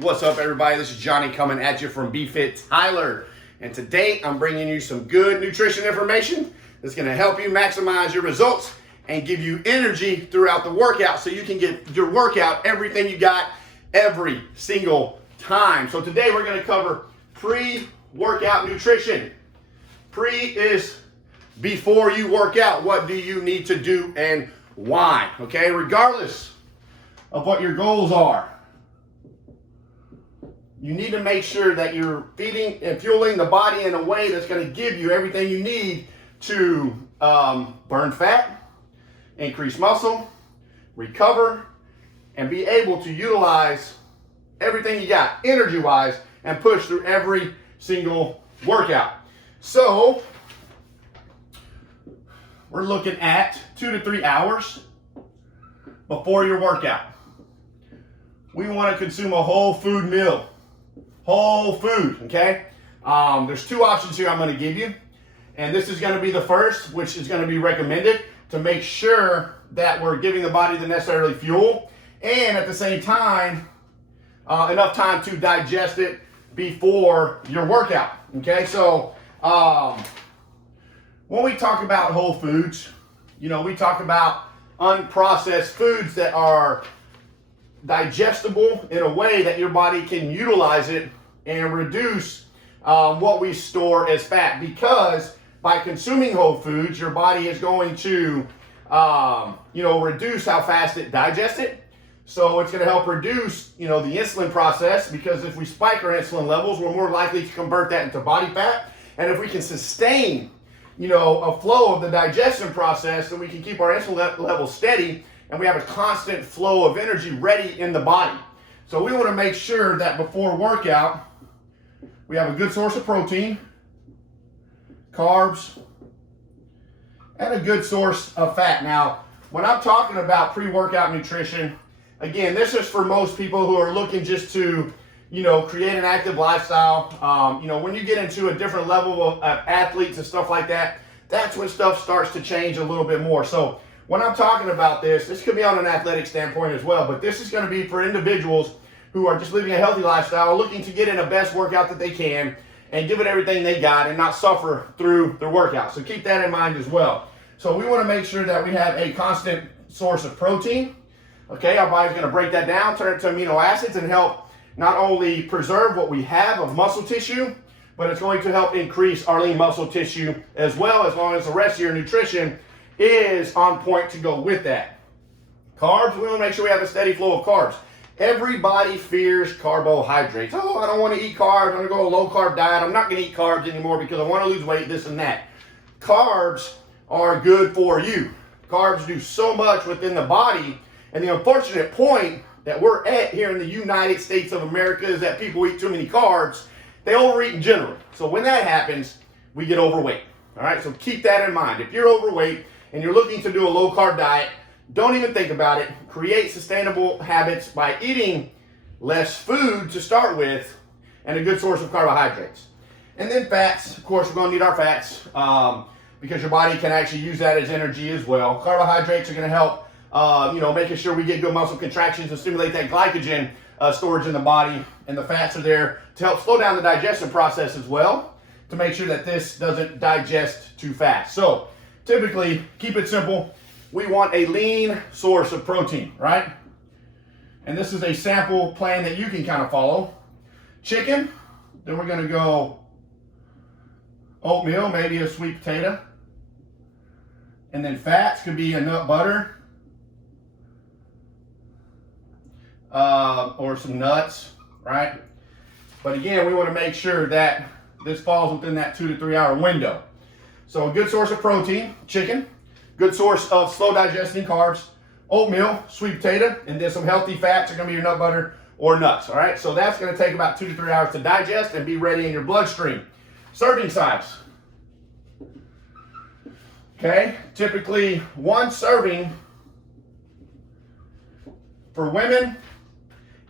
What's up, everybody? This is Johnny coming at you from BFit Tyler. And today I'm bringing you some good nutrition information that's going to help you maximize your results and give you energy throughout the workout so you can get your workout everything you got every single time. So today we're going to cover pre-workout nutrition. Pre is before you work out. What do you need to do and why? Okay, regardless of what your goals are, you need to make sure that you're feeding and fueling the body in a way that's going to give you everything you need to burn fat, increase muscle, recover, and be able to utilize everything you got energy-wise and push through every single workout. So we're looking at 2 to 3 hours before your workout. We want to consume a whole food meal. Whole food, okay? There's two options here I'm going to give you. And this is going to be the first, which is going to be recommended to make sure that we're giving the body the necessary fuel and at the same time, enough time to digest it before your workout, okay? So when we talk about whole foods, we talk about unprocessed foods that are digestible in a way that your body can utilize it and reduce what we store as fat, because by consuming whole foods, your body is going to reduce how fast it digests it. So it's going to help reduce the insulin process, because if we spike our insulin levels, we're more likely to convert that into body fat. And if we can sustain a flow of the digestion process, then we can keep our insulin levels steady and we have a constant flow of energy ready in the body. So we want to make sure that before workout, we have a good source of protein, carbs, and a good source of fat. Now, when I'm talking about pre-workout nutrition, again, this is for most people who are looking just to, create an active lifestyle. When you get into a different level of athletes and stuff like that, that's when stuff starts to change a little bit more. So when I'm talking about this could be on an athletic standpoint as well, but this is going to be for individuals who are just living a healthy lifestyle, looking to get in the best workout that they can and give it everything they got and not suffer through their workout. So keep that in mind as well. So we want to make sure that we have a constant source of protein. Okay, our body's going to break that down, turn it to amino acids, and help not only preserve what we have of muscle tissue, but it's going to help increase our lean muscle tissue as well, as long as the rest of your nutrition is on point to go with that. Carbs, we want to make sure we have a steady flow of carbs. Everybody fears carbohydrates. Oh, I don't want to eat carbs. I'm going to go a low carb diet. I'm not going to eat carbs anymore because I want to lose weight, this and that. Carbs are good for you. Carbs do so much within the body. And the unfortunate point that we're at here in the United States of America is that people eat too many carbs. They overeat in general. So when that happens, we get overweight. All right, so keep that in mind. If you're overweight and you're looking to do a low carb diet, don't even think about it. Create sustainable habits by eating less food to start with and a good source of carbohydrates. And then fats, of course, we're going to need our fats because your body can actually use that as energy as well. Carbohydrates are going to help, making sure we get good muscle contractions and stimulate that glycogen storage in the body. And the fats are there to help slow down the digestion process as well, to make sure that this doesn't digest too fast. So typically, keep it simple. We want a lean source of protein, right? And this is a sample plan that you can kind of follow. Chicken, then we're going to go oatmeal, maybe a sweet potato. And then fats could be a nut butter or some nuts, right? But again, we want to make sure that this falls within that 2 to 3 hour window. So a good source of protein, chicken. Good source of slow digesting carbs, oatmeal, sweet potato, and then some healthy fats are going to be your nut butter or nuts. All right, so that's going to take about 2 to 3 hours to digest and be ready in your bloodstream. Serving size. Okay, typically one serving for women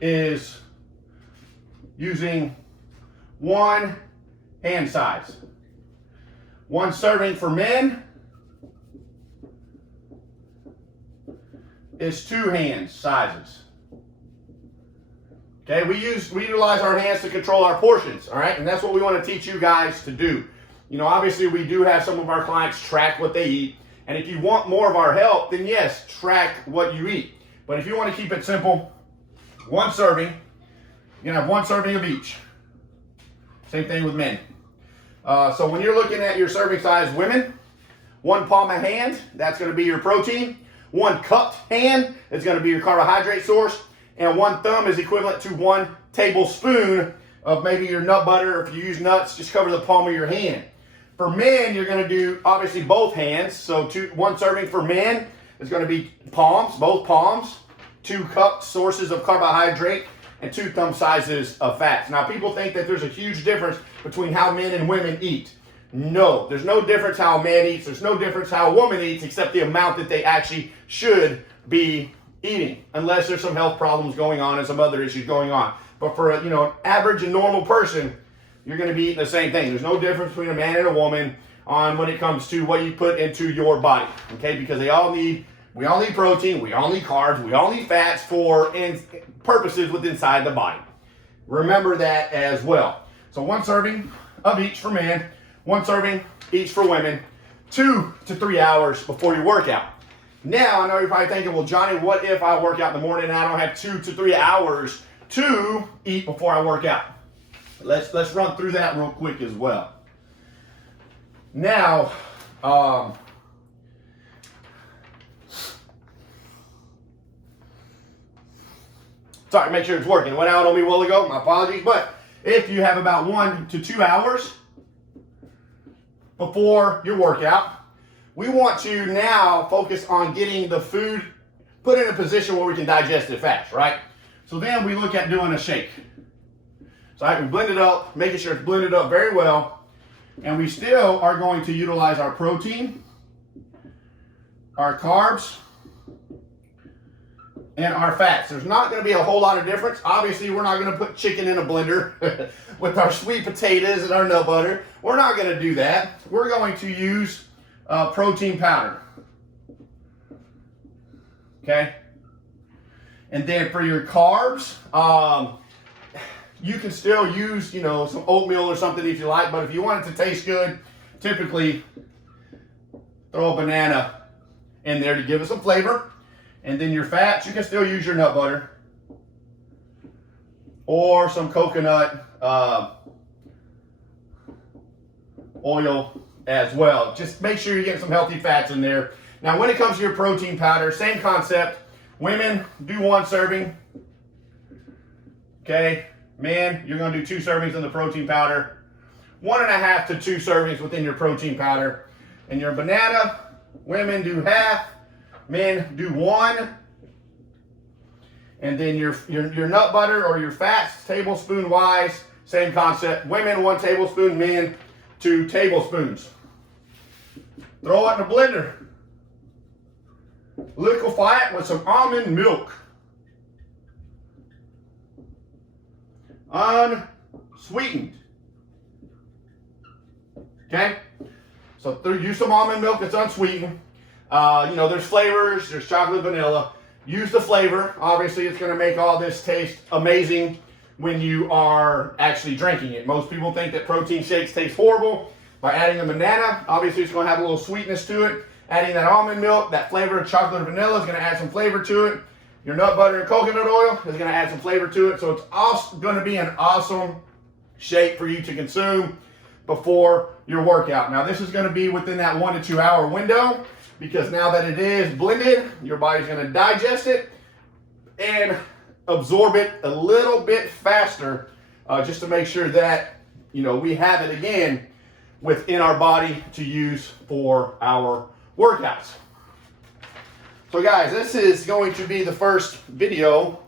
is using one hand size. One serving for men is 2 hand sizes. Okay, we utilize our hands to control our portions, all right? And that's what we want to teach you guys to do. You know, obviously we do have some of our clients track what they eat. And if you want more of our help, then yes, track what you eat. But if you want to keep it simple, one serving, you're gonna have one serving of each. Same thing with men. So when you're looking at your serving size, women, one palm of hand, that's gonna be your protein. One cupped hand is gonna be your carbohydrate source. And one thumb is equivalent to 1 tablespoon of maybe your nut butter. If you use nuts, just cover the palm of your hand. For men, you're gonna do obviously both hands. So one serving for men is gonna be palms, both palms, 2 cupped sources of carbohydrate, and 2 thumb sizes of fats. Now, people think that there's a huge difference between how men and women eat. No, there's no difference how a man eats. There's no difference how a woman eats, except the amount that they actually should be eating, unless there's some health problems going on and some other issues going on. But for an average and normal person, you're going to be eating the same thing. There's no difference between a man and a woman on when it comes to what you put into your body, okay? Because we all need protein, we all need carbs, we all need fats for purposes within inside the body. Remember that as well. So one serving of each for men, one serving each for women, 2 to 3 hours before your workout. Now, I know you're probably thinking, well, Johnny, what if I work out in the morning and I don't have 2 to 3 hours to eat before I work out? Let's run through that real quick as well. Now, sorry, make sure it's working. It went out on me a while ago, my apologies. But if you have about 1 to 2 hours before your workout, we want to now focus on getting the food put in a position where we can digest it fast, right? So then we look at doing a shake. So we blend it up, making sure it's blended up very well. And we still are going to utilize our protein, our carbs, and our fats. There's not going to be a whole lot of difference. Obviously, we're not going to put chicken in a blender with our sweet potatoes and our nut butter. We're not going to do that. We're going to use protein powder. Okay? And then for your carbs, you can still use, some oatmeal or something if you like, but if you want it to taste good, typically throw a banana in there to give it some flavor. And then your fats, you can still use your nut butter or some coconut oil as well. Just make sure you're getting some healthy fats in there. Now, when it comes to your protein powder, same concept. Women, do 1 serving. Okay. Men, you're going to do 2 servings in the protein powder. 1.5 to 2 servings within your protein powder. And your banana, women do half. Men do 1. And then your nut butter or your fats, tablespoon wise, same concept. Women 1 tablespoon, men 2 tablespoons. Throw it in a blender. Liquefy it with some almond milk. Unsweetened. Okay? So use some almond milk that's unsweetened. There's flavors, there's chocolate, vanilla. Use the flavor. Obviously, it's going to make all this taste amazing when you are actually drinking it. Most people think that protein shakes taste horrible. By adding the banana, obviously it's going to have a little sweetness to it. Adding that almond milk, that flavor of chocolate or vanilla is going to add some flavor to it. Your nut butter and coconut oil is going to add some flavor to it. So it's also going to be an awesome shake for you to consume before your workout. Now, this is going to be within that 1 to 2 hour window, because now that it is blended, your body's going to digest it and absorb it a little bit faster, just to make sure that, we have it again within our body to use for our workouts. So guys, this is going to be the first video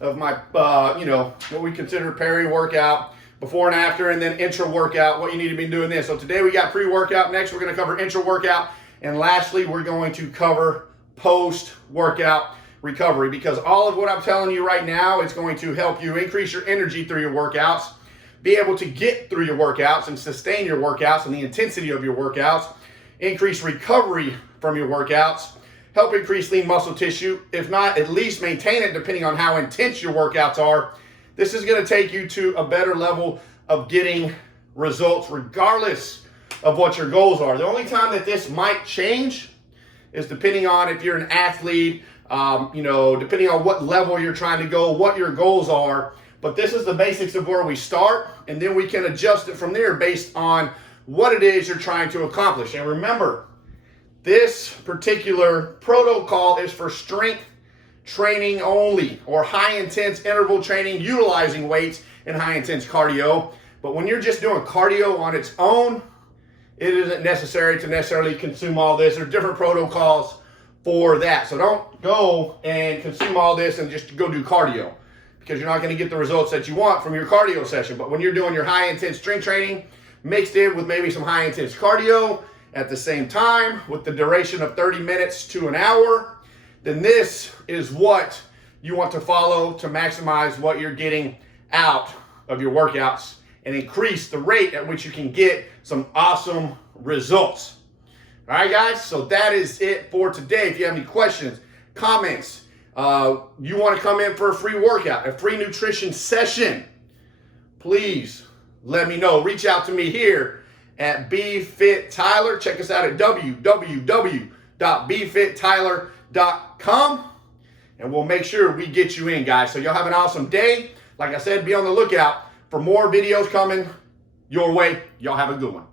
of my, what we consider peri-workout, before and after, and then intra-workout, what you need to be doing this. So today we got pre-workout. Next, we're going to cover intra-workout. And lastly, we're going to cover post-workout recovery, because all of what I'm telling you right now is going to help you increase your energy through your workouts, be able to get through your workouts and sustain your workouts and the intensity of your workouts, increase recovery from your workouts, help increase lean muscle tissue, if not at least maintain it depending on how intense your workouts are, This is going to take you to a better level of getting results regardless of what your goals are. The only time that this might change is depending on if you're an athlete, depending on what level you're trying to go, what your goals are. But this is the basics of where we start, and then we can adjust it from there based on what it is you're trying to accomplish. And remember, this particular protocol is for strength training only, or high intense interval training utilizing weights and high intense cardio. But when you're just doing cardio on its own, it isn't necessary to necessarily consume all this. There's different protocols for that. So don't go and consume all this and just go do cardio, because you're not going to get the results that you want from your cardio session. But when you're doing your high intense strength training mixed in with maybe some high intense cardio at the same time with the duration of 30 minutes to an hour, then this is what you want to follow to maximize what you're getting out of your workouts and increase the rate at which you can get some awesome results. All right, guys, so that is it for today. If you have any questions, comments, you want to come in for a free workout, a free nutrition session, please let me know. Reach out to me here at BFitTyler. Check us out at www.bfittyler.com, and we'll make sure we get you in, guys. So y'all have an awesome day. Like I said, be on the lookout for more videos coming your way. Y'all have a good one.